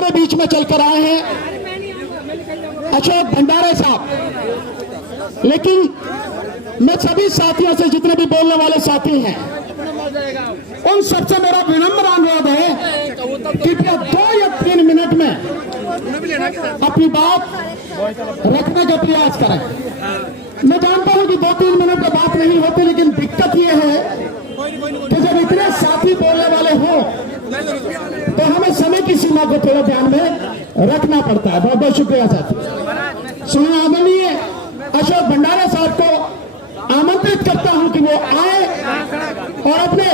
हमारे बीच में चलकर आए हैं अशोक भंडारे साहब। लेकिन मैं सभी साथियों से, जितने भी बोलने वाले साथी हैं, उन सबसे मेरा विनम्र अनुरोध है कि 2 या 3 मिनट में अपनी बात रखने का प्रयास करें। मैं जानता हूं कि 2-3 मिनट में बात नहीं होती, लेकिन दिक्कत यह है कि जब इतने साथी बोलने वाले हों तो हमें समय की सीमा को थोड़ा ध्यान में रखना पड़ता है। बहुत बहुत शुक्रिया साथी। सुनिए, आदरणीय अशोक भंडारे साहब को आमंत्रित करता हूं कि वो आए और अपने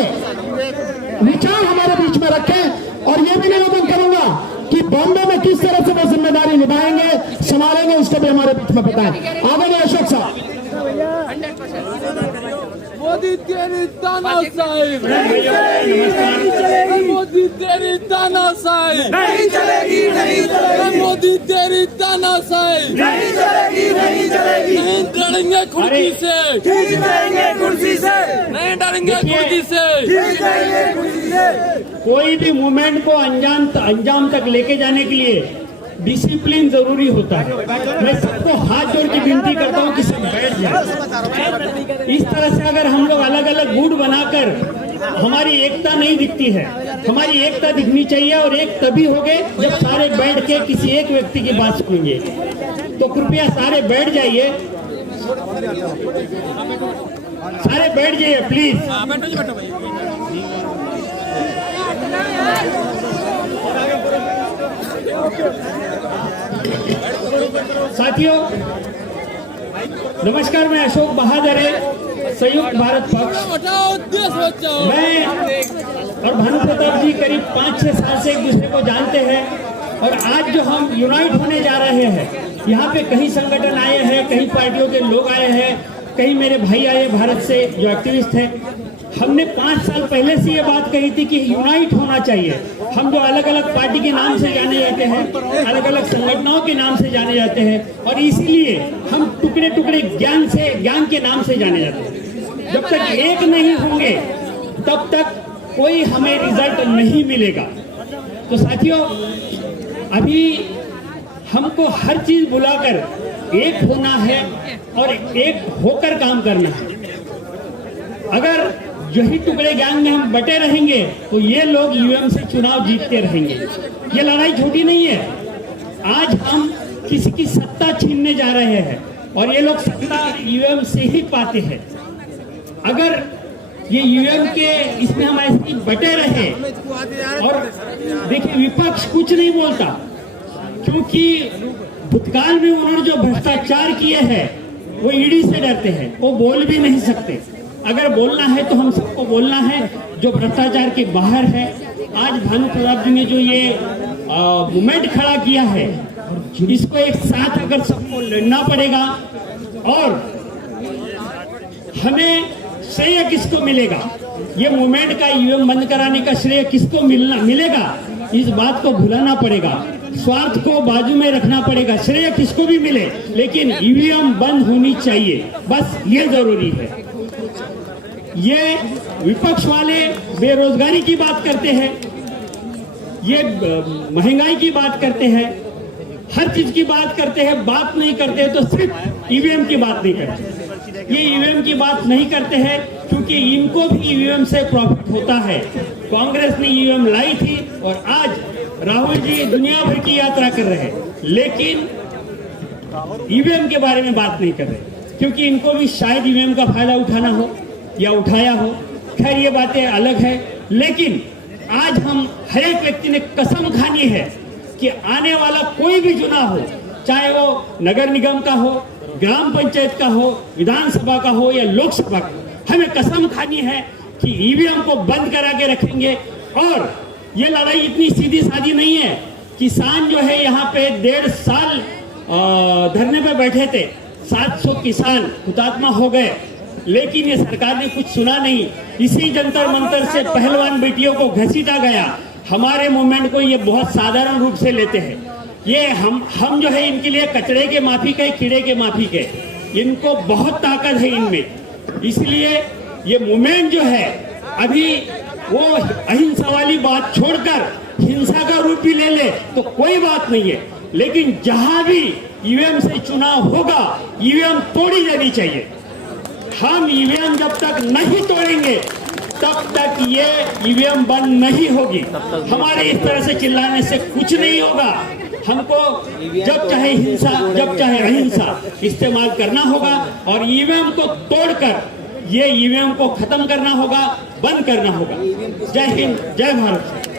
विचार हमारे बीच में रखें। और ये भी निवेदन करूंगा कि बॉम्बे में किस तरह से वो जिम्मेदारी निभाएंगे, संभालेंगे, उसको भी हमारे बीच में बताएं। आदरणीय अशोक साहब। मोदी तेरी तानाशाही नहीं चलेगी, मोदी तेरी तानाशाही नहीं चलेगी, नहीं चलेगी, मोदी तेरी तानाशाही नहीं चलेगी, नहीं चलेगी, नहीं डरेंगे कुर्सी से, खींच देंगे कुर्सी से, नहीं डरेंगे कुर्सी से, खींच देंगे कुर्सी से। कोई भी मूवमेंट को अंजाम तक लेके जाने के लिए डिसिप्लिन जरूरी होता है। मैं सबको हाथ जोड़ के विनती करता हूँ कि सब बैठ जाए। इस तरह से अगर हम लोग अलग अलग गुट बनाकर, हमारी एकता नहीं दिखती है। हमारी एकता दिखनी चाहिए, और एक तभी होगे जब सारे बैठ के किसी एक व्यक्ति की बात सुनेंगे। तो कृपया सारे बैठ जाइए, सारे बैठ जाइए प्लीज। साथियों नमस्कार, मैं अशोक बहादुर है, संयुक्त भारत पक्ष। मैं और भानु प्रताप जी करीब 5-6 साल से एक दूसरे को जानते हैं, और आज जो हम यूनाइट होने जा रहे हैं, यहाँ पे कई संगठन आए हैं, कई पार्टियों के लोग आए हैं, कई मेरे भाई आए भारत से जो एक्टिविस्ट हैं। हमने 5 साल पहले से ये बात कही थी कि यूनाइट होना चाहिए। हम जो अलग अलग पार्टी के नाम से जाने जाते हैं, अलग अलग संगठनों के नाम से जाने जाते हैं, और इसीलिए हम टुकड़े टुकड़े ज्ञान के नाम से जाने जाते हैं। जब तक एक नहीं होंगे तब तक कोई हमें रिजल्ट नहीं मिलेगा। तो साथियों, अभी हमको हर चीज बुलाकर एक होना है और एक होकर काम करना है। अगर यही टुकड़े गैंग में हम बटे रहेंगे तो ये लोग यूएम से चुनाव जीतते रहेंगे। ये लड़ाई छोटी नहीं है। आज हम किसी की सत्ता छीनने जा रहे हैं, और ये लोग सत्ता यूएम से ही पाते हैं। अगर ये यूएम के इसमें हम ऐसे ही बटे रहे, और देखिए विपक्ष कुछ नहीं बोलता, क्योंकि भूतकाल में उन्होंने जो भ्रष्टाचार किए हैं वो ईडी से डरते हैं, वो बोल भी नहीं सकते। अगर बोलना है तो हम सबको बोलना है जो भ्रष्टाचार के बाहर है। आज भानु प्रताप जी ने जो ये मूवमेंट खड़ा किया है, इसको एक साथ अगर सबको लड़ना पड़ेगा, और हमें श्रेय किसको मिलेगा, ये मूवमेंट का ईवीएम बंद कराने का श्रेय किसको मिलेगा, इस बात को भुलाना पड़ेगा। स्वार्थ को बाजू में रखना पड़ेगा। श्रेय किसको भी मिले, लेकिन ईवीएम बंद होनी चाहिए, बस ये जरूरी है। ये विपक्ष वाले बेरोजगारी की बात करते हैं, ये महंगाई की बात करते हैं, हर चीज की बात करते हैं। बात नहीं करते तो सिर्फ ईवीएम की बात नहीं करते। ये ईवीएम की बात नहीं करते हैं क्योंकि इनको भी ईवीएम से प्रॉफिट होता है। कांग्रेस ने ईवीएम लाई थी, और आज राहुल जी दुनिया भर की यात्रा कर रहे हैं, लेकिन ईवीएम के बारे में बात नहीं कर रहे, क्योंकि इनको भी शायद ईवीएम का फायदा उठाना हो या उठाया हो। खैर ये बातें अलग है, लेकिन आज हम हर एक व्यक्ति ने कसम खानी है कि आने वाला कोई भी चुनाव हो, चाहे वो नगर निगम का हो, ग्राम पंचायत का हो, विधानसभा का हो या लोकसभा का, हमें कसम खानी है कि ईवीएम को बंद करा के रखेंगे। और ये लड़ाई इतनी सीधी सादी नहीं है। किसान जो है यहाँ पे 1.5 साल धरने पे बैठे थे, 700 किसान हुतात्मा हो गए, लेकिन ये सरकार ने कुछ सुना नहीं। इसी जंतर मंतर से पहलवान बेटियों को घसीटा गया। हमारे मूवमेंट को ये बहुत साधारण रूप से लेते हैं। ये हम जो है इनके लिए कचड़े के माफिक है, कीड़े के माफिक है। इनको बहुत ताकत है इनमें, इसलिए ये मूवमेंट जो है अभी वो अहिंसा वाली बात छोड़कर हिंसा का रूप भी ले ले तो कोई बात नहीं है, लेकिन जहां भी ईवीएम से चुनाव होगा ईवीएम तोड़ी जानी चाहिए। हम ईवीएम जब तक नहीं तोड़ेंगे तब तक ये ईवीएम बंद नहीं होगी। हमारे इस तरह से चिल्लाने से कुछ नहीं होगा। हमको जब चाहे हिंसा जब चाहे अहिंसा इस्तेमाल करना होगा और ईवीएम को तोड़कर ये ईवीएम को खत्म करना होगा, बंद करना होगा। जय हिंद, जय भारत।